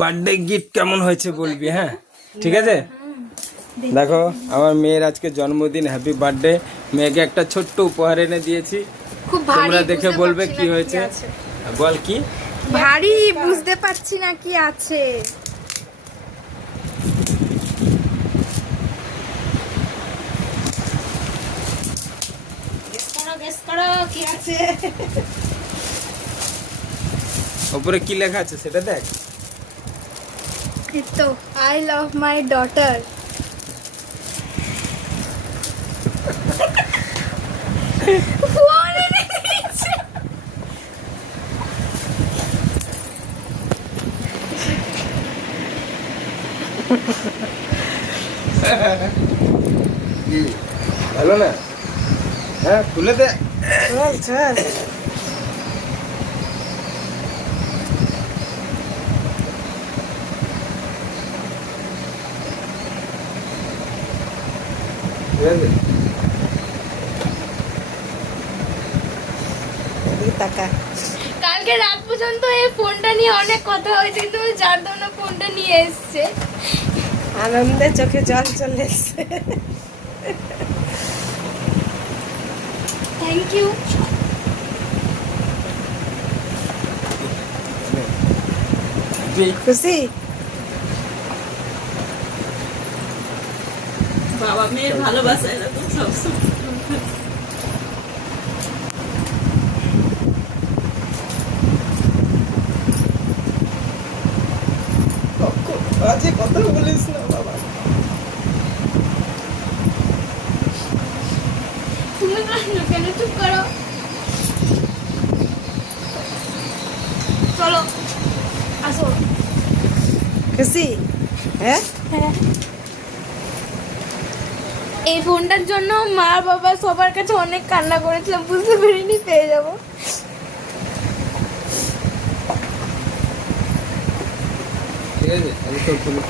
Birthday gift কেমন হয়েছে বলবি, হ্যাঁ ঠিক আছে। দেখো আমার মেয়ের আজকে জন্মদিন, হ্যাপি বার্থডে। মেয়েকে একটা ছোট্ট উপহার এনে দিয়েছি, তোমরা দেখে বলবে কি হয়েছে। বল কি ভারী, বুঝতে পারছি না কি আছে। উপরে কি লেখা আছে সেটা দেখ। তো আই লাভ মাই ডটার। ভালো না? হ্যাঁ খুলে দে। চল চল। কালকে রাত পর্যন্ত এই ফোনটা নিয়ে অনেক কথা হয়েছে, কিন্তু আমি জানতাম না ফোনটা নিয়ে এসছে। আনন্দে চোখে জল চলে এসছে। Thank you. খুশি? বাবা মেয়ের ভালোবাসা এরকম সবসময়। আজকে কথা বলিস না বাবা। তুমি কেন চুপ করো? চলো আসো। খুশি? হ্যাঁ হ্যাঁ। এই ফোনটার জন্য মা বাবা সবার কাছে অনেক কান্না করেছিলাম, বুঝতে পারিনি পেয়ে যাবো। ঠিক আছে, আমি তোর ফোনে